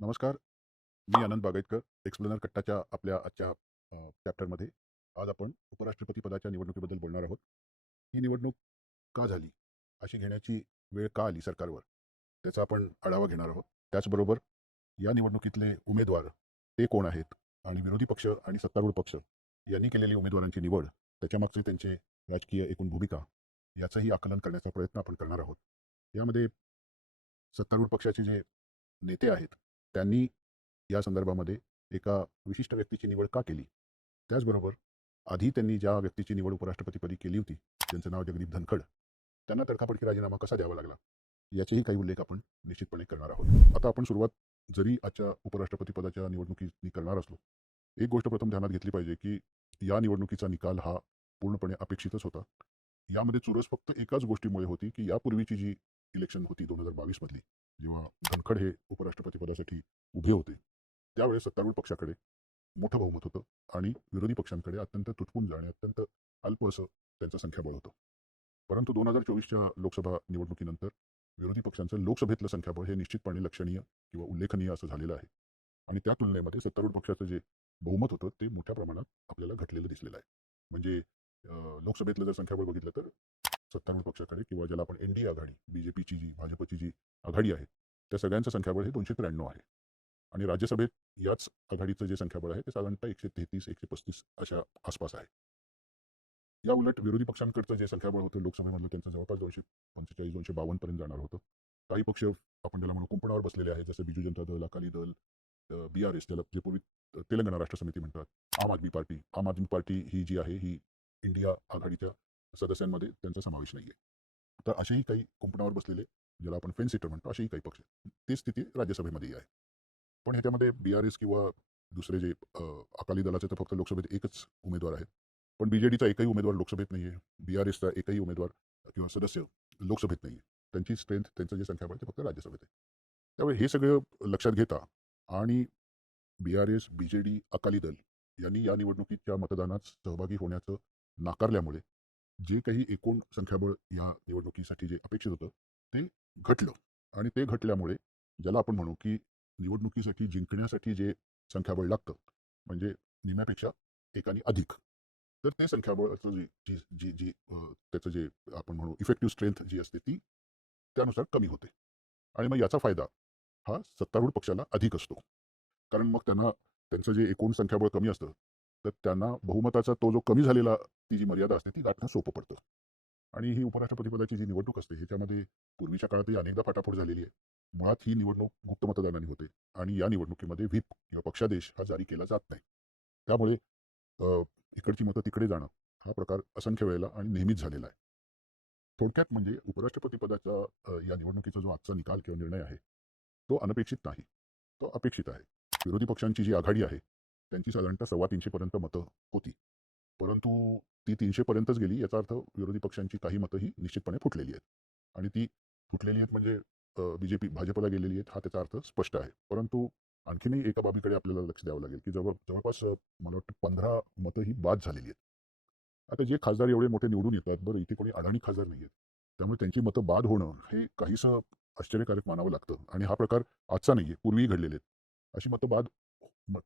नमस्कार मी आनंद बागायतकर एक्सप्लेनर कट्टाच्या आपल्या आजच्या चॅप्टरमध्ये आज आपण उपराष्ट्रपती पदाच्या निवडणुकीबद्दल बोलणार आहोत. ही निवडणूक का झाली? अशी घेण्याची वेळ का आली सरकारवर? त्याचा आपण आढावा घेणार आहोत. त्याचबरोबर या निवडणुकीतले उमेदवार ते कोण आहेत? आणि विरोधी पक्ष आणि सत्तारूढ पक्ष यांनी केलेली उमेदवारांची निवड त्याच्यामागचे त्यांचे राजकीय एकूण भूमिका याचंही आकलन करण्याचा प्रयत्न आपण करणार आहोत. यामध्ये सत्तारूढ पक्षाचे जे नेते आहेत त्यांनी या संदर्भामध्ये एका विशिष्ट व्यक्तीची निवड का केली? त्याचबरोबर आधी त्यांनी ज्या व्यक्तीची निवड उपराष्ट्रपतीपदी केली होती त्यांचं नाव जगदीप धनखड त्यांना तडकाफडकी राजीनामा कसा द्यावा लागला? याचेही काही उल्लेख आपण निश्चितपणे करणार आहोत. आता आपण सुरुवात जरी आजच्या उपराष्ट्रपती पदाच्या निवडणुकीनी करणार असलो एक गोष्ट प्रथम ध्यानात घेतली पाहिजे की या निवडणुकीचा निकाल हा पूर्णपणे अपेक्षितच होता. यामध्ये चुरस फक्त एकाच गोष्टीमुळे होती की यापूर्वीची जी इलेक्शन होती दोन हजार बावीसमधली जेव्हा धनखड हे उपराष्ट्रपती पदासाठी उभे होते त्यावेळेस सत्तारूढ पक्षाकडे मोठं बहुमत होतं आणि विरोधी पक्षांकडे अत्यंत तुटपून जाणे अत्यंत अल्प असं त्यांचं संख्याबळ होतं. परंतु दोन हजार चोवीसच्या लोकसभा निवडणुकीनंतर विरोधी पक्षांचं लोकसभेतलं संख्याबळ हे निश्चितपणे लक्षणीय किंवा उल्लेखनीय असं झालेलं आहे. आणि त्या तुलनेमध्ये सत्तारूढ पक्षाचं जे बहुमत होतं ते मोठ्या प्रमाणात आपल्याला घटलेलं दिसलेलं आहे. म्हणजे लोकसभेतलं जर संख्याबळ बघितलं तर सत्तारूढ पक्षाकडे किंवा ज्याला आपण एन डी आघाडी बीजेपीची जी भाजपची जी आघाडी आहे त्या सगळ्यांचं संख्याबळ हे दोनशे त्र्याण्णव आहे. आणि राज्यसभेत याच आघाडीचं जे संख्याबळ आहे ते साधारणतः एकशे तेहतीस एकशे पस्तीस अशा आसपास आहे. या उलट विरोधी पक्षांकडचं जे संख्याबळ होतं लोकसभेमधलं त्यांचं जवळपास दोनशे पंचेचाळीस दोनशे बावन्न पर्यंत जाणार होतं. काही पक्ष आपण त्याला म्हणून कुंपणावर बसलेले आहेत जसं बिजू जनता दल अकाली दल बी आर एस त्याला जे पूर्वी तेलंगणा राष्ट्र समिती म्हणतात आम आदमी पार्टी आम आदमी पार्टी ही जी आहे ही इंडिया आघाडीच्या सदस्यांमध्ये त्यांचा समावेश नाही आहे तर असेही काही कुंपणावर बसलेले ज्याला आपण फेन सिटर म्हणतो असेही काही पक्ष ती स्थिती राज्यसभेमध्येही आहे. पण ह्याच्यामध्ये बी आर एस किंवा दुसरे जे अकाली दलाचे तर फक्त लोकसभेत एकच उमेदवार आहेत. पण बी जे डीचा एकही उमेदवार लोकसभेत नाही आहे बी आर एसचा एकही उमेदवार किंवा सदस्य लोकसभेत नाही आहे त्यांची स्ट्रेंथ त्यांचं जे संख्याबळ ते फक्त राज्यसभेत आहे. त्यामुळे हे सगळं लक्षात घेता आणि बी R S B J D Akali Dal यांनी या निवडणुकीच्या मतदानात सहभागी होण्याचं नाकारल्यामुळे जे काही एकूण संख्याबळ या निवडणुकीसाठी जे अपेक्षित होतं ते घटलं. आणि ते घटल्यामुळे ज्याला आपण म्हणू की निवडणुकीसाठी जिंकण्यासाठी जे संख्याबळ लागतं म्हणजे निम्यापेक्षा एकाने अधिक. तर ते संख्याबळाचं जी जी जी जी त्याचं जे आपण म्हणू इफेक्टिव्ह स्ट्रेंथ जी असते ती त्यानुसार कमी होते. आणि मग याचा फायदा हा सत्तारूढ पक्षाला अधिक असतो. कारण मग त्यांना त्यांचं जे एकूण संख्याबळ कमी असतं तर त्यांना बहुमताचा तो जो कमी झालेला ती जी मर्यादा असते ती गाठणं सोपं पडतं. आणि ही उपराष्ट्रपतीपदाची जी निवडणूक असते ह्याच्यामध्ये पूर्वीच्या काळातही अनेकदा फाटाफोड झालेली आहे. मुळात ही निवडणूक गुप्त मतदानाने होते आणि या निवडणुकीमध्ये व्हीप किंवा पक्षादेश हा जारी केला जात नाही. त्यामुळे इकडची मतं तिकडे जाणं हा प्रकार असंख्य वेळेला आणि नेहमीच झालेला आहे. थोडक्यात म्हणजे उपराष्ट्रपतीपदाचा या निवडणुकीचा जो आजचा निकाल किंवा निर्णय आहे तो अनपेक्षित नाही. तो अपेक्षित आहे. विरोधी पक्षांची जी आघाडी आहे त्यांची साधारणतः सव्वा तीनशेपर्यंत मतं होती. परंतु ती तीनशेपर्यंतच गेली याचा अर्थ विरोधी पक्षांची काही मतं ही निश्चितपणे फुटलेली आहेत. आणि ती फुटलेली आहेत म्हणजे बी जे पी भाजपला गेलेली आहेत हा त्याचा अर्थ स्पष्ट आहे. परंतु आणखीनही एका बाबीकडे आपल्याला लक्ष द्यावं लागेल की जवळ जवळपास मला वाटतं पंधरा मतं ही बाद झालेली आहेत. आता जे खासदार एवढे मोठे निवडून येतात बरं इथे कोणी अडाणी खासदार नाही आहेत त्यामुळे त्यांची मतं बाद होणं हे काहीसं आश्चर्यकारक मानावं लागतं. आणि हा प्रकार आजचा नाही आहे पूर्वीही घडलेले आहेत. अशी मतं बाद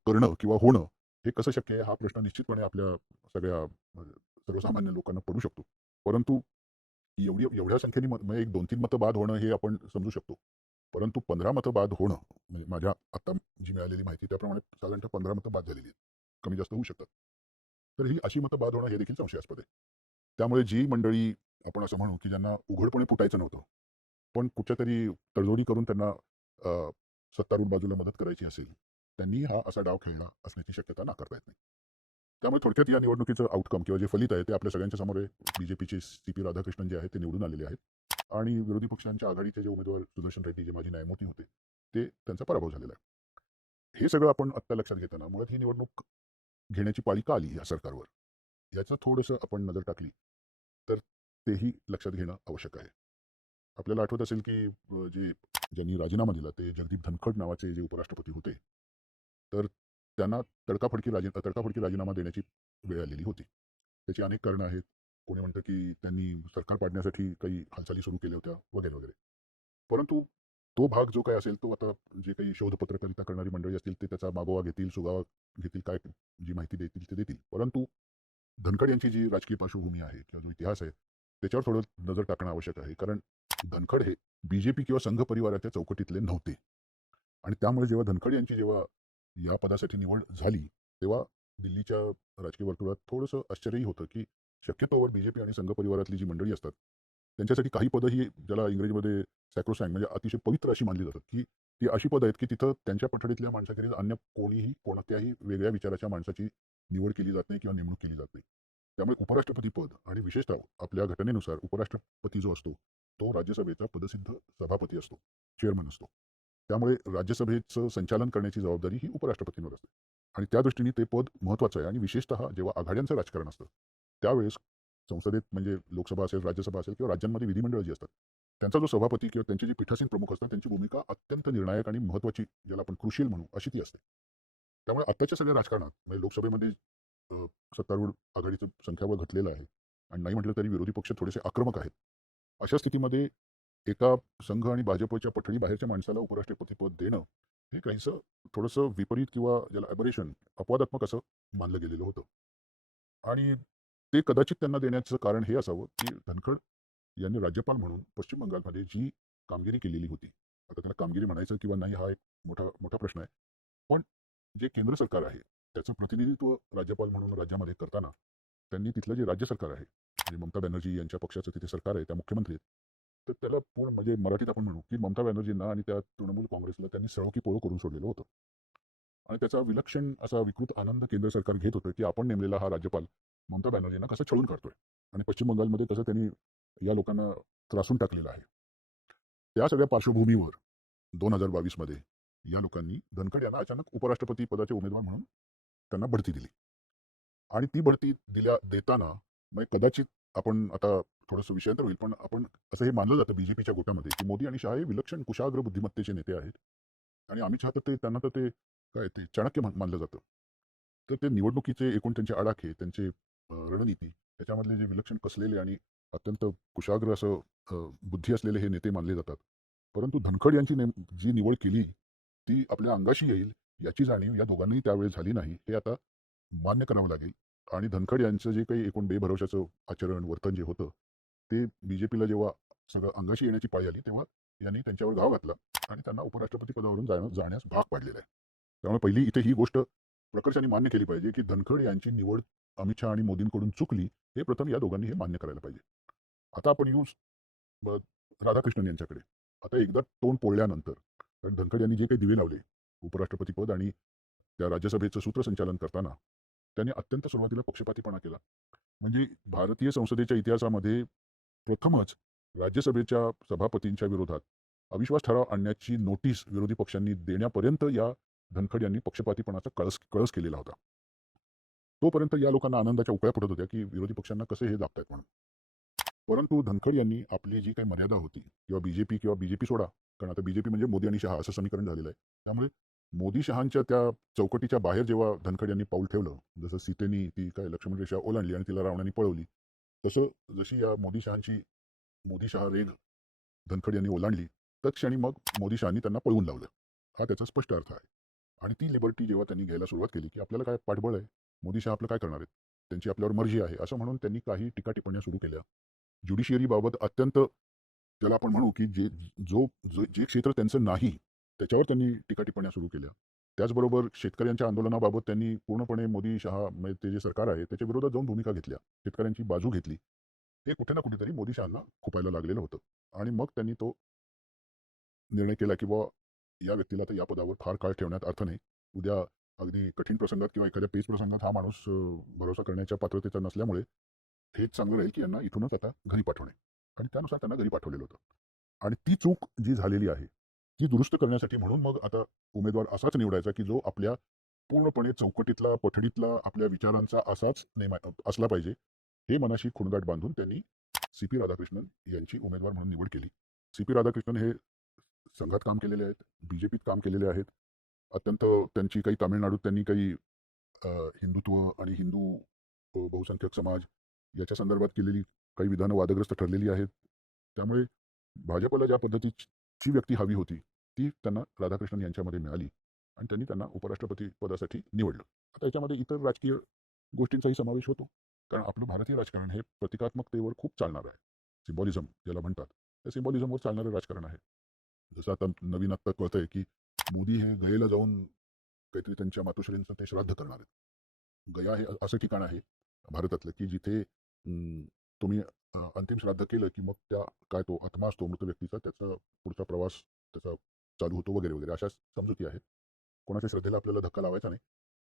करणं किंवा होणं हे कसं शक्य आहे हा प्रश्न निश्चितपणे आपल्या सगळ्या म्हणजे सर्वसामान्य लोकांना पडू शकतो. परंतु एवढी एवढ्या संख्येने मत म्हणजे एक दोन तीन मतं बाद होणं हे आपण समजू शकतो. परंतु पंधरा मतं बाद होणं म्हणजे माझ्या आत्ता जी मिळालेली माहिती त्याप्रमाणे साधारणतः पंधरा मतं बाद झालेली आहेत. कमी जास्त होऊ शकतात. तर ही अशी मतं बाद होणं हे देखील संशयास्पद आहे. त्यामुळे जी मंडळी आपण असं म्हणू की ज्यांना उघडपणे फुटायचं नव्हतं पण कुठच्या तरी तडजोडी करून त्यांना सत्तारूढ बाजूला मदत करायची असेल त्यांनी हा असा डाव खेळला असण्याची शक्यता नाकारता येत नाही. त्यामुळे थोडक्यात या निवडणुकीचं आउटकम किंवा जे फलित आहे ते आपल्या सगळ्यांच्या समोर आहे. बीजेपीचे सी पी राधाकृष्णन जे आहेत ते निवडून आलेले आहेत. आणि विरोधी पक्षांच्या आघाडीचे जे उमेदवार सुदर्शन रेड्डी जे माजी न्यायमूर्ती होते ते त्यांचा पराभव झालेला आहे. हे सगळं आपण आत्ता लक्षात घेताना मुळात ही निवडणूक घेण्याची पाळी का आली या सरकारवर. याचं थोडंसं आपण नजर टाकली तर तेही लक्षात घेणं आवश्यक आहे. आपल्याला आठवत असेल की जे ज्यांनी राजीनामा दिला ते जगदीप धनखड नावाचे जे उपराष्ट्रपती होते तर त्यांना तडकाफडकी राजी तडकाफडकी राजीनामा देण्याची वेळ आलेली होती. त्याची अनेक कारणं आहेत. कोणी म्हणतं की त्यांनी सरकार पाडण्यासाठी काही हालचाली सुरू केल्या होत्या वगैरे वगैरे. परंतु तो भाग जो काही असेल तो आता जे काही शोधपत्रकारिता करणारी मंडळी असतील ते त्याचा मागोवा घेतील सुगावा घेतील काय जी माहिती देतील ते देतील. परंतु धनखड यांची जी राजकीय पार्श्वभूमी आहे किंवा जो इतिहास आहे त्याच्यावर थोडं नजर टाकणं आवश्यक आहे. कारण धनखड हे बी जे पी किंवा संघ परिवाराच्या चौकटीतले नव्हते. आणि त्यामुळे जेव्हा धनखड यांची जेव्हा या पदासाठी निवड झाली तेव्हा दिल्लीच्या राजकीय वर्तुळात थोडंसं आश्चर्यही होतं की शक्यतोवर बी जे पी आणि संघ परिवारातली जी मंडळी असतात त्यांच्यासाठी काही पदं ही ज्याला इंग्रजीमध्ये सॅक्रोसॅंग म्हणजे अतिशय पवित्र अशी मानली जातात की ती अशी पदं आहेत की तिथं त्यांच्या पठडीतल्या माणसाखेरीज अन्य कोणीही कोणत्याही वेगळ्या विचाराच्या माणसाची निवड केली जात नाही किंवा नेमणूक केली जात नाही. त्यामुळे उपराष्ट्रपती पद आणि विशेषतः आपल्या घटनेनुसार उपराष्ट्रपती जो असतो तो राज्यसभेचा पदसिद्ध सभापती असतो चेअरमन असतो. त्यामुळे राज्यसभेचं संचालन करण्याची जबाबदारी ही उपराष्ट्रपतींवर असते. आणि त्या दृष्टीने ते पद महत्त्वाचं आहे आणि विशेषतः जेव्हा आघाड्यांचं राजकारण असतं त्यावेळेस संसदेत म्हणजे लोकसभा असेल राज्यसभा असेल किंवा राज्यांमध्ये विधिमंडळ जी असतात त्यांचा जो सभापती किंवा त्यांचे जे पीठासीन प्रमुख असतात त्यांची भूमिका अत्यंत निर्णायक आणि महत्त्वाची ज्याला आपण कृषील म्हणू अशी ती असते. त्यामुळे आत्ताच्या सगळ्या राजकारणात म्हणजे लोकसभेमध्ये सत्तारूढ आघाडीचं संख्याबळ घटलेलं आहे. आणि नाही म्हटलं तरी विरोधी पक्ष थोडेसे आक्रमक आहेत. अशा स्थितीमध्ये एका संघ आणि भाजपच्या पठडी बाहेरच्या माणसाला उपराष्ट्रपती पद देणं हे काहीसं थोडंसं विपरीत किंवा ज्याला ॲबरेशन अपवादात्मक असं मानलं गेलेलं होतं. आणि ते कदाचित त्यांना देण्याचं कारण हे असावं की धनखड यांनी राज्यपाल म्हणून पश्चिम बंगालमध्ये जी कामगिरी केलेली होती. आता त्यांना कामगिरी म्हणायचं किंवा नाही हा एक मोठा मोठा प्रश्न आहे. पण जे केंद्र सरकार आहे त्याचं प्रतिनिधित्व राज्यपाल म्हणून राज्यामध्ये करताना त्यांनी तिथलं जे राज्य सरकार आहे म्हणजे ममता बॅनर्जी यांच्या पक्षाचं तिथे सरकार आहे त्या मुख्यमंत्री आहेत तर त्याला पूर्ण म्हणजे मराठीत आपण म्हणू की ममता बॅनर्जींना आणि त्या तृणमूल काँग्रेसला त्यांनी सरळ पोळो पोळं करून सोडलेलं होतं. आणि त्याचा विलक्षण असा विकृत आनंद केंद्र सरकार घेत होतं की आपण नेमलेला हा राज्यपाल ममता बॅनर्जींना कसं छळून काढतोय? आणि पश्चिम बंगालमध्ये कसं त्यांनी या लोकांना त्रासून टाकलेलं आहे. त्या सगळ्या पार्श्वभूमीवर दोन हजार बावीसमध्ये या लोकांनी धनखड यांना अचानक उपराष्ट्रपती पदाचे उमेदवार म्हणून त्यांना बढती दिली. आणि ती बढती दिल्या देताना म्हणजे कदाचित आपण आता थोडंसं विषयांतर होईल पण आपण असं हे मानलं जातं बीजेपीच्या गोटामध्ये की मोदी आणि शहा हे विलक्षण कुशाग्र बुद्धिमत्तेचे नेते आहेत. आणि आम्ही शहा तर ते त्यांना तर ते काय ते चाणक्य मानलं जातं. तर ते निवडणुकीचे एकूण त्यांचे आडाखे त्यांचे रणनीती त्याच्यामधले जे विलक्षण कसलेले आणि अत्यंत कुशाग्र असं बुद्धी असलेले हे नेते मानले जातात. परंतु धनखड यांची नेम जी निवड केली ती आपल्या अंगाशी येईल याची जाणीव या दोघांनाही त्यावेळेस झाली नाही हे आता मान्य करावं लागेल. आणि धनखड यांचं जे काही एकूण बेभरवशाचं आचरण वर्तन जे होतं ते बीजेपीला जेव्हा सगळं अंगाशी येण्याची पाळी आली तेव्हा यांनी त्यांच्यावर गाव घातला आणि त्यांना उपराष्ट्रपती पदावरून जाण जाण्यास भाग पाडलेला आहे. त्यामुळे पहिली इथे ही गोष्ट प्रकर्षाने मान्य केली पाहिजे की धनखड यांची निवड अमित शहा आणि मोदींकडून चुकली हे प्रथम या दोघांनी हे मान्य करायला पाहिजे. आता आपण येऊ राधाकृष्णन यांच्याकडे. आता एकदा तोंड पोळल्यानंतर कारण धनखड यांनी जे काही दिवे लावले उपराष्ट्रपती पद आणि त्या राज्यसभेचं सूत्रसंचालन करताना त्यांनी अत्यंत सुरुवातीला पक्षपातीपणा केला. म्हणजे भारतीय संसदेच्या इतिहासामध्ये प्रथमच राज्यसभेच्या सभापतींच्या विरोधात अविश्वास ठराव आणण्याची नोटीस विरोधी पक्षांनी देण्यापर्यंत या धनखड यांनी पक्षपातीपणाचा कळस कळस केलेला होता. तोपर्यंत या लोकांना आनंदाच्या उकळ्या पडत होत्या की विरोधी पक्षांना कसे हे दाबतायत म्हणून. परंतु धनखड यांनी आपली जी काही मर्यादा होती किंवा बीजेपी किंवा बीजेपी सोडा कारण आता बीजेपी म्हणजे मोदी आणि शहा असं समीकरण झालेलं आहे. त्यामुळे मोदी शहांच्या त्या चौकटीच्या बाहेर जेव्हा धनखड यांनी पाऊल ठेवलं जसं सीतेनी ती काय लक्ष्मण रेषा ओलांडली आणि तिला रावणाने पळवली तसं जशी या मोदी शहांची मोदी शहा रेग धनखड यांनी ओलांडली तत्क्षणी मग मोदी शहांनी त्यांना पळवून लावलं. हा त्याचा स्पष्ट अर्थ आहे. आणि ती लिबर्टी जेव्हा त्यांनी घ्यायला सुरुवात केली की आपल्याला काय पाठबळ आहे? मोदी शहा आपलं काय करणार आहेत? त्यांची आपल्यावर मर्जी आहे. असं म्हणून त्यांनी काही टीका टिप्पण्या सुरू केल्या. ज्युडिशियरीबाबत अत्यंत त्याला आपण म्हणू की जे जो जो- जे क्षेत्र त्यांचं नाही त्याच्यावर त्यांनी टीका टिप्पण्या सुरू केल्या. त्याचबरोबर शेतकऱ्यांच्या आंदोलनाबाबत त्यांनी पूर्णपणे मोदी शहा म्हणजे ते जे सरकार आहे त्याच्या विरोधात जाऊन भूमिका घेतल्या. शेतकऱ्यांची बाजू घेतली. हे कुठे ना कुठेतरी मोदी शहांना खुपायला लागलेलं होतं. आणि मग त्यांनी तो निर्णय केला की बा या व्यक्तीला तर या पदावर फार काळ ठेवण्यात अर्थ नाही. उद्या अगदी कठीण प्रसंगात किंवा एखाद्या पेच प्रसंगात हा माणूस भरोसा करण्याच्या पात्रतेचा नसल्यामुळे हेच चांगलं राहील की यांना इथूनच आता घरी पाठवणे. आणि त्यानुसार त्यांना घरी पाठवलेलं होतं. आणि ती चूक जी झालेली आहे ती दुरुस्त करण्यासाठी म्हणून मग आता उमेदवार असाच निवडायचा की जो आपल्या पूर्णपणे चौकटीतला पठडीतला आपल्या विचारांचा असाच नेमा असला पाहिजे. हे मनाशी खुणगाट बांधून त्यांनी सी पी राधाकृष्णन यांची उमेदवार म्हणून निवड केली. सी पी राधाकृष्णन हे संघात काम केलेले आहेत बी जे पीत काम केलेले आहेत. अत्यंत त्यांची काही तामिळनाडूत त्यांनी काही हिंदुत्व आणि हिंदू बहुसंख्यक समाज याच्या संदर्भात केलेली काही विधानं वादग्रस्त ठरलेली आहेत. त्यामुळे भाजपला ज्या पद्धतीची जी व्यक्ती हवी होती ती त्यांना राधाकृष्णन यांच्यामध्ये मिळाली आणि त्यांनी त्यांना उपराष्ट्रपती पदासाठी निवडलं. आता याच्यामध्ये इतर राजकीय गोष्टींचाही समावेश होतो. कारण आपलं भारतीय राजकारण हे प्रतिकात्मकतेवर खूप चालणार आहे. सिम्बॉलिझम ज्याला म्हणतात त्या सिम्बॉलिझमवर चालणारं राजकारण आहे. जसं आता नवीन आत्ता कळतंय की मोदी हे गयेला जाऊन काहीतरी त्यांच्या मातोश्रींचं ते श्राद्ध करणार आहेत. गया हे असं ठिकाण आहे भारतातलं की जिथे तुम्ही अंतिम श्राद्ध केलं की मग त्या काय तो आत्मा असतो मृत व्यक्तीचा त्याचा पुढचा प्रवास त्याचा चालू होतो वगैरे वगैरे अशा समजुती आहेत कोणाच्या श्रद्धेला आपल्याला धक्का लावायचा नाही.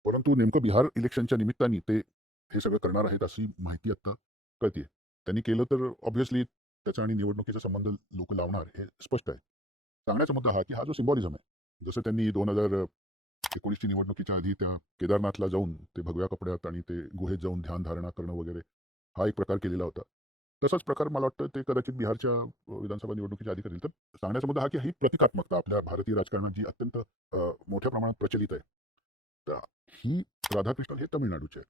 परंतु नेमकं बिहार इलेक्शनच्या निमित्ताने ते हे सगळं करणार आहेत अशी माहिती आत्ता कळते त्यांनी केलं तर ऑब्व्हियसली त्याचा आणि निवडणुकीचा संबंध लोक लावणार हे स्पष्ट आहे. सांगण्याचा मुद्दा हा की हा जो सिम्बॉलिझम आहे जसं त्यांनी दोन हजार एकोणीसची निवडणुकीच्या आधी त्या केदारनाथला जाऊन ते भगव्या कपड्यात आणि ते गुहेत जाऊन ध्यानधारणा करणं वगैरे हा एक प्रकार केलेला होता. तसाच प्रकार मला वाटतं ते कदाचित बिहारच्या विधानसभा निवडणुकीच्या आधी करेल. तर सांगण्याचा मुद्दा हा की ही प्रतिकात्मकता आपल्या भारतीय राजकारणात जी अत्यंत मोठ्या प्रमाणात प्रचलित आहे तर ही राधाकृष्णन हे तमिळनाडूचे आहेत.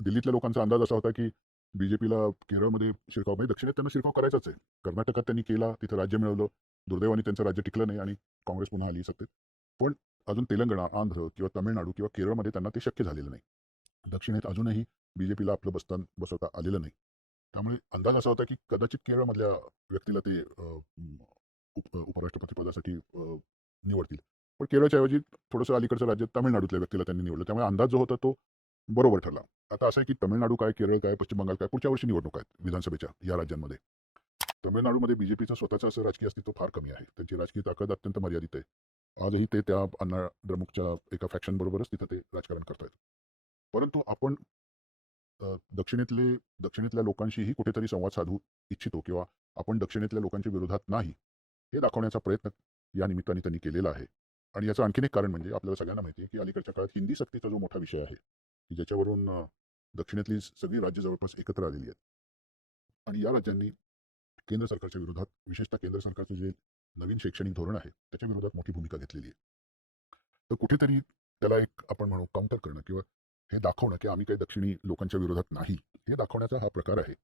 दिल्लीतल्या लोकांचा अंदाज असा होता की बीजेपीला केरळमध्ये शिरकाव म्हणजे दक्षिणेत त्यांना शिरकाव करायचाच आहे. कर्नाटकात त्यांनी केला तिथं राज्य मिळवलं दुर्दैवाने त्यांचं राज्य टिकलं नाही आणि काँग्रेस पुन्हा आली सत्तेत. पण अजून तेलंगणा आंध्र किंवा तमिळनाडू किंवा केरळमध्ये त्यांना ते शक्य झालेलं नाही. दक्षिणेत अजूनही बीजेपीला आपलं बसतान बसवता आलेलं नाही. त्यामुळे अंदाज असा होता की कदाचित केरळमधल्या व्यक्तीला ते उप उपराष्ट्रपती पदासाठी निवडतील. पण केरळच्या ऐवजी थोडंसं अलीकडचं राज्य तामिळनाडूतल्या व्यक्तीला त्यांनी निवडलं. त्यामुळे अंदाज जो होता तो बरोबर ठरला. आता असं आहे की तमिळनाडू काय केरळ काय पश्चिम बंगाल काय पुढच्या वर्षी निवडणूक आहेत विधानसभेच्या या राज्यांमध्ये. तमिळनाडूमध्ये बीजेपीचं स्वतःचं असं राजकीय अस्तित्व फार कमी आहे. त्यांची राजकीय ताकद अत्यंत मर्यादित आहे. आजही ते त्या अण्णा द्रमुकच्या एका फॅक्शनबरोबरच तिथं ते राजकारण करतायत. परंतु आपण दक्षिणेतले दक्षिणेतल्या लोकांशीही कुठेतरी संवाद साधू इच्छितो किंवा आपण दक्षिणेतल्या लोकांच्या विरोधात नाही हे दाखवण्याचा प्रयत्न या निमित्ताने त्यांनी केलेला आहे. आणि याचं आणखीन एक कारण म्हणजे आपल्याला सगळ्यांना माहिती आहे की अलीकडच्या काळात हिंदी सक्तीचा जो मोठा विषय आहे की ज्याच्यावरून दक्षिणेतली सगळी राज्य जवळपास एकत्र आलेली आहेत. आणि या राज्यांनी केंद्र सरकारच्या विरोधात विशेषतः केंद्र सरकारचे जे नवीन शैक्षणिक धोरण आहे त्याच्या विरोधात मोठी भूमिका घेतलेली आहे. तर कुठेतरी त्याला एक आपण म्हणू काउंटर करणं किंवा हे दाखवणं की आम्ही काही दक्षिणी लोकांच्या विरोधात नाही. हे दाखवण्याचा हा प्रकार आहे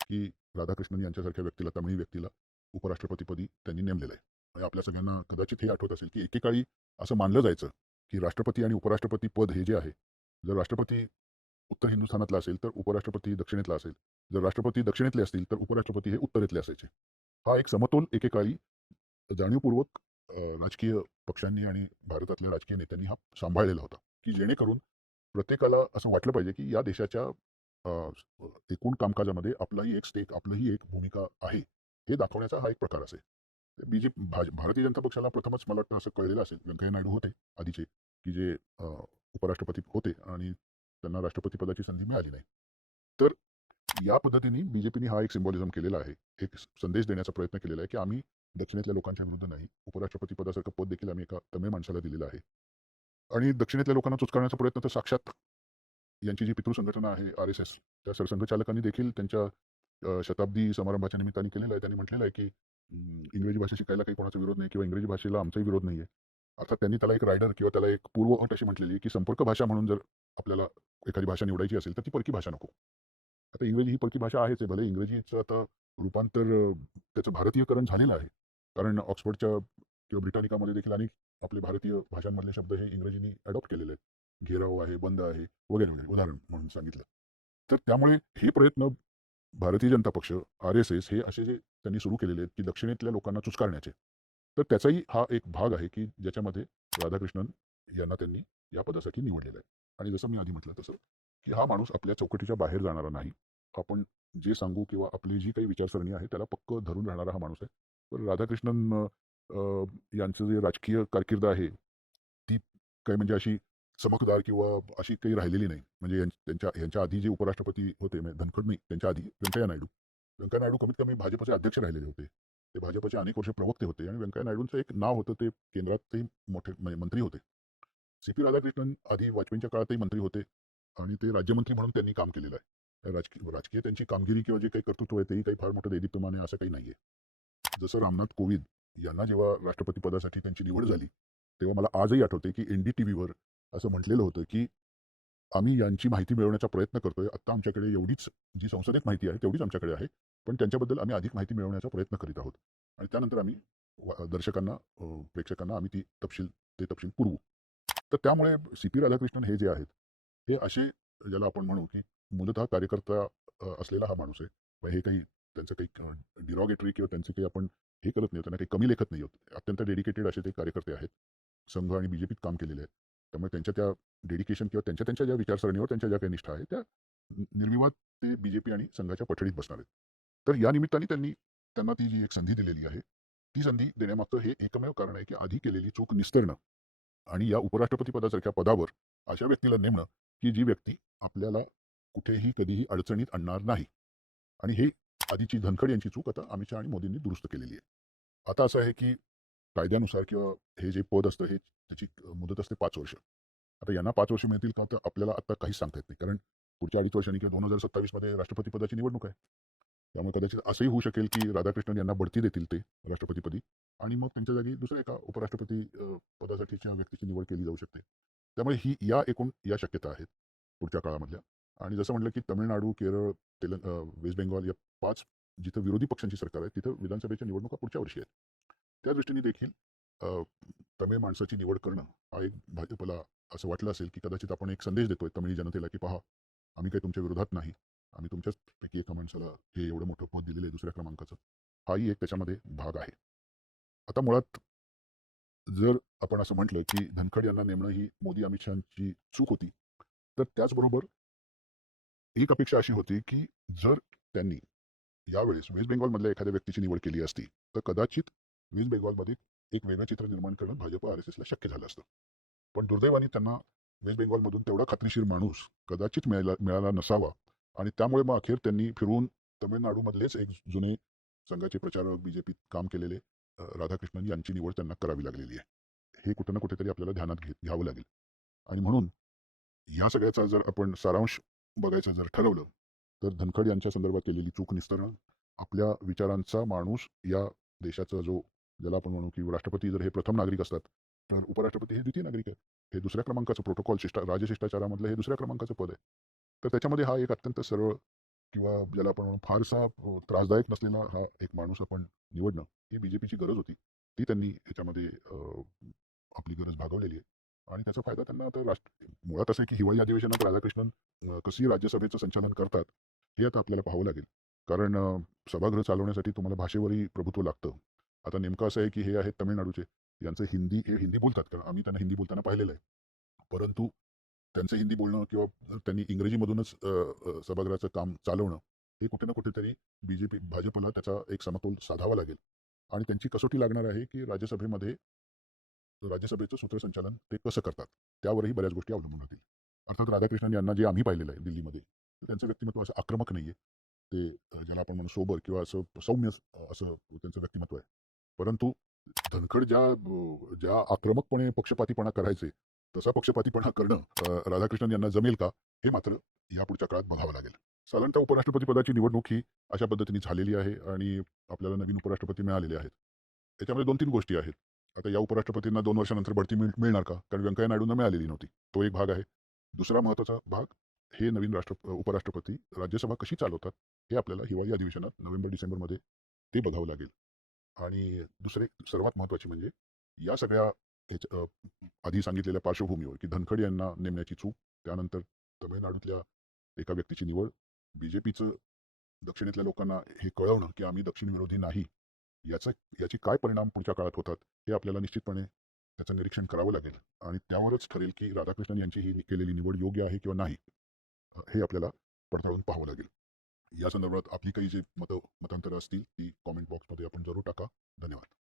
की राधाकृष्णन यांच्यासारख्या व्यक्तीला तमिळी व्यक्तीला उपराष्ट्रपतीपदी त्यांनी नेमलेलं आहे. आणि आपल्या सगळ्यांना कदाचित हे आठवत असेल की एकेकाळी असं मानलं जायचं की राष्ट्रपती आणि उपराष्ट्रपती पद हे जे आहे जर राष्ट्रपती उत्तर हिंदुस्थानातला असेल तर उपराष्ट्रपती दक्षिणेतला असेल. जर राष्ट्रपती दक्षिणेतले असतील तर उपराष्ट्रपती हे उत्तरेतले असायचे. हा एक समतोल एकेकाळी जाणीवपूर्वक राजकीय पक्षांनी आणि भारतातल्या राजकीय नेत्यांनी हा सांभाळलेला होता की जेणेकरून प्रत्येकाला असं वाटलं पाहिजे की या देशाच्या एकूण कामकाजामध्ये आपलाही एक स्टेक आपलंही एक भूमिका आहे. हे दाखवण्याचा हा एक प्रकार असेल. बीजेपी भारतीय जनता पक्षाला प्रथमच मला वाटतं असं कळलेलं असेल. व्यंकय्या नायडू होते आधीचे की जे उपराष्ट्रपती होते आणि त्यांना राष्ट्रपती पदाची संधी मिळाली नाही. तर या पद्धतीने बीजेपीने हा एक सिम्बॉलिझम केलेला आहे. एक संदेश देण्याचा प्रयत्न केलेला आहे की आम्ही दक्षिणेतल्या लोकांच्या विरुद्ध नाही उपराष्ट्रपती पदासारखं पद देखील आम्ही एका तमिळ माणसाला दिलेलं आहे. आणि दक्षिणेतल्या लोकांना चुचकारण्याचा प्रयत्न तर साक्षात यांची जी पितृ संघटना आहे आर एस एस त्या सरसंघचालकांनी देखील त्यांच्या शताब्दी समारंभाच्या निमित्ताने केलेलं आहे. त्यांनी म्हटलेलं आहे की इंग्रजी भाषा शिकायला काही कोणाचा विरोध नाही किंवा इंग्रजी भाषेला आमचाही विरोध नाही आहे अर्थात त्यांनी त्याला एक रायडर किंवा त्याला एक पूर्व अट अशी म्हटलेली आहे की संपर्क भाषा म्हणून जर आपल्याला एखादी भाषा निवडायची असेल तर ती परकी भाषा नको. आता इंग्रजी ही परकी भाषा आहेच आहे. भले इंग्रजीचं आता रूपांतर त्याचं भारतीयकरण झालेलं आहे. कारण ऑक्सफर्डच्या किंवा ब्रिटानिकामध्ये देखील अनेक आपले भारतीय भाषांमधले शब्द हे इंग्रजीने अडॉप्ट केलेले आहेत. घेराव आहे बंद आहे वगैरे वगैरे उदाहरण म्हणून सांगितलं. तर त्यामुळे हे प्रयत्न भारतीय जनता पक्ष आर एस एस हे असे जे त्यांनी सुरू केलेले आहेत की दक्षिणेतल्या लोकांना चुचकारण्याचे तर त्याचाही हा एक भाग आहे की ज्याच्यामध्ये राधाकृष्णन यांना त्यांनी या पदासाठी निवडलेलं आहे. आणि जसं मी आधी म्हटलं तसं की हा माणूस आपल्या चौकटीच्या बाहेर जाणारा नाही. आपण जे सांगू किंवा आपली जी काही विचारसरणी आहे त्याला पक्क धरून राहणारा हा माणूस आहे. तर राधाकृष्णन यांचं जे राजकीय कारकीर्द आहे ती काही म्हणजे अशी चमकदार किंवा अशी काही राहिलेली नाही. म्हणजे त्यांच्या यांच्या आधी जे उपराष्ट्रपती होते म्हणजे धनखड नाही त्यांच्या आधी व्यंकय्या नायडू. व्यंकय्या नायडू कमीत कमी भाजपचे अध्यक्ष राहिलेले होते. ते भाजपचे अनेक वर्ष प्रवक्ते होते आणि व्यंकय्या नायडूंचं एक नाव होतं ते केंद्रातही मोठे म्हणजे मंत्री होते. सी पी राधाकृष्णन आधी वाजपेयींच्या काळातही मंत्री होते आणि ते राज्यमंत्री म्हणून त्यांनी काम केलेलं आहे. राजकीय राजकीय त्यांची कामगिरी किंवा जे काही कर्तृत्व आहे तेही काही फार मोठं दैदिप्यमान आहे असं काही नाही आहे जसं रामनाथ कोविंद यांना जेव्हा राष्ट्रपती पदासाठी त्यांची निवड झाली तेव्हा मला आजही आठवते की एन डी टी व्हीवर असं म्हटलेलं होतं की आम्ही यांची माहिती मिळवण्याचा प्रयत्न करतोय. आत्ता आमच्याकडे एवढीच जी संसदेत माहिती आहे तेवढीच आमच्याकडे आहे. पण त्यांच्याबद्दल आम्ही अधिक माहिती मिळवण्याचा प्रयत्न करीत आहोत. आणि त्यानंतर आम्ही दर्शकांना प्रेक्षकांना आम्ही ती तपशील ते तपशील पुरवू. तर त्यामुळे सी पी राधाकृष्णन हे जे आहेत हे असे ज्याला आपण म्हणू की मूलतः कार्यकर्ता असलेला हा माणूस आहे. हे काही त्यांचं काही डिरॉगेटरी किंवा त्यांचे काही आपण हे करत नाही त्यांना काही कमी लेखत नाही होत. अत्यंत डेडिकेटेड असे ते कार्यकर्ते आहेत. संघ आणि बीजेपीत काम केलेले आहेत. त्यामुळे त्यांच्या त्या डेडिकेशन किंवा त्यांच्या त्यांच्या ज्या विचारसरणीवर त्यांच्या ज्या काही निष्ठा आहेत त्या निर्विवाद ते बीजेपी आणि संघाच्या पठडीत बसणार आहेत. तर या निमित्ताने त्यांनी त्यांना ती जी एक संधी दिलेली आहे ती संधी देण्यामागचं हे एकमेव कारण आहे की आधी केलेली चूक निस्तरणं आणि या उपराष्ट्रपती पदासारख्या पदावर अशा व्यक्तीला नेमणं की जी व्यक्ती आपल्याला कुठेही कधीही अडचणीत आणणार नाही. आणि हे आधीची धनखड यांची चूक आता अमित शहा आणि मोदींनी दुरुस्त केलेली आहे. आता असं आहे की कायद्यानुसार किंवा हे जे पद असतं हे त्याची मुदत असते पाच वर्ष. आता यांना पाच वर्ष मिळतील का? तर आपल्याला आता काहीच सांगता येत नाही. कारण पुढच्या अडीच वर्षांनी किंवा दोन हजार सत्तावीसमध्ये राष्ट्रपती पदाची निवडणूक आहे. त्यामुळे कदाचित असंही होऊ शकेल की राधाकृष्णन यांना बढती देतील ते राष्ट्रपतीपदी आणि मग त्यांच्या जागी दुसऱ्या एका उपराष्ट्रपती पदासाठीच्या व्यक्तीची निवड केली जाऊ शकते. त्यामुळे ही या एकूण या शक्यता आहेत पुढच्या काळामधल्या. आणि जसं म्हटलं की तमिळनाडू केरळ तेलंग वेस्ट बेंगॉल या पाच जिथं विरोधी पक्षांची सरकार आहे तिथं विधानसभेच्या निवडणुका पुढच्या वर्षी आहेत. त्या दृष्टीने देखील तमिळ माणसाची निवड करणं हा एक भाजपला असं वाटलं असेल की कदाचित आपण एक संदेश देतोय तमिळी जनतेला की पहा आम्ही काही तुमच्या विरोधात नाही. आम्ही तुमच्याच पैकी एका माणसाला हे एवढं मोठं पद दिलेलं आहे दुसऱ्या क्रमांकाचं. हाही एक त्याच्यामध्ये भाग आहे. आता मुळात जर आपण असं म्हटलं की धनखड यांना नेमणं ही मोदी अमित शहाची चूक होती तर त्याचबरोबर एक अपेक्षा अशी होती की जर त्यांनी यावेळेस वेस्ट बेंगॉलमधल्या एखाद्या व्यक्तीची निवड केली असती तर कदाचित वेस्ट बेंगॉलमध्ये एक वेगळं चित्र निर्माण करणं भाजप आर एस एसला शक्य झालं असतं. पण दुर्दैवाने त्यांना वेस्ट बेंगॉलमधून तेवढा खात्रीशीर माणूस कदाचित मिळाला मिळाला नसावा आणि त्यामुळे मग अखेर त्यांनी फिरून तमिळनाडूमधलेच एक जुने संघाचे प्रचारक बीजेपीत काम केलेले राधाकृष्णन यांची निवड त्यांना करावी लागलेली आहे. हे कुठं ना कुठेतरी आपल्याला ध्यानात घे घ्यावं लागेल. आणि म्हणून या सगळ्याचा जर आपण सारांश बघायचं जर ठरवलं तर धनखड यांच्या संदर्भात केलेली चूक निस्तरणं आपल्या विचारांचा माणूस या देशाचा जो ज्याला आपण म्हणू की राष्ट्रपती जर हे प्रथम नागरिक असतात तर उपराष्ट्रपती हे द्वितीय नागरिक आहे. हे दुसऱ्या क्रमांकाचं प्रोटोकॉल शिष्टा राजशिष्टाचारामधलं हे दुसऱ्या क्रमांकाचं पद आहे. तर त्याच्यामध्ये हा एक अत्यंत सरळ किंवा ज्याला आपण म्हणू फारसा त्रासदायक नसलेला हा एक माणूस आपण निवडणं ही बी जे पीची गरज होती. ती त्यांनी याच्यामध्ये आपली गरज भागवलेली आहे. आणि त्याचा फायदा त्यांना आता राष्ट्र मुळात असं आहे की हिवाळी अधिवेशनात राधाकृष्णन कशी राज्यसभेचं संचालन करतात हे आता आपल्याला पाहावं लागेल. कारण सभागृह चालवण्यासाठी तुम्हाला भाषेवरही प्रभुत्व लागतं. आता नेमकं असं आहे की हे आहेत तमिळनाडूचे. यांचं हिंदी हे हिंदी बोलतात. कारण आम्ही त्यांना हिंदी बोलताना पाहिलेलं आहे. परंतु त्यांचं हिंदी बोलणं किंवा त्यांनी इंग्रजीमधूनच सभागृहाचं काम चालवणं हे कुठे ना कुठेतरी बी जे पी भाजपला त्याचा एक समतोल साधावा लागेल. आणि त्यांची कसोटी लागणार आहे की राज्यसभेमध्ये राज्यसभेचं सूत्रसंचालन ते कसं करतात त्यावरही बऱ्याच गोष्टी अवलंबून राहतील. अर्थात राधाकृष्णन यांना जे आम्ही पाहिलेलं आहे दिल्लीमध्ये त्यांचं व्यक्तिमत्व असं आक्रमक नाही आहे ते ज्याला आपण म्हणू सोबर किंवा असं सौम्य असं त्यांचं व्यक्तिमत्व आहे. परंतु धनखड ज्या ज्या आक्रमकपणे पक्षपातीपणा करायचे तसा पक्षपातीपणा करणं राधाकृष्णन यांना जमेल का हे मात्र यापुढच्या काळात बघावं लागेल. साधारणतः उपराष्ट्रपती पदाची निवडणूक ही अशा पद्धतीने झालेली आहे आणि आपल्याला नवीन उपराष्ट्रपती मिळालेले आहेत. याच्यामध्ये दोन तीन गोष्टी आहेत. आता या उपराष्ट्रपतींना दोन वर्षानंतर बढती मिळ मिळणार का? कारण व्यंकय्या नायडूंना मिळालेली नव्हती. तो एक भाग आहे. दुसरा महत्त्वाचा भाग हे नवीन राष्ट्र उपराष्ट्रपती राज्यसभा कशी चालवतात हे आपल्याला हिवाळी अधिवेशनात नोव्हेंबर डिसेंबरमध्ये ते बघावं लागेल. आणि दुसरे सर्वात महत्त्वाचे म्हणजे या सगळ्या ह्याच्या- आधी सांगितलेल्या पार्श्वभूमीवर की धनखड यांना नेमण्याची चूक त्यानंतर तमिळनाडूतल्या एका व्यक्तीची निवड बीजेपीचं दक्षिणेतल्या लोकांना हे कळवणं की आम्ही दक्षिण विरोधी नाही याचा याचे काय परिणाम पुढच्या काळात होतात हे आपल्याला निश्चितपणे त्याचं निरीक्षण करावं लागेल. आणि त्यावरच ठरेल की राधाकृष्णन यांची ही केलेली निवड योग्य आहे किंवा नाही हे आपल्याला पडताळून पाहावं लागेल. या संदर्भात आपली काही जे मतं मतांतरं असतील ती कॉमेंट बॉक्समध्ये आपण जरूर टाका. धन्यवाद.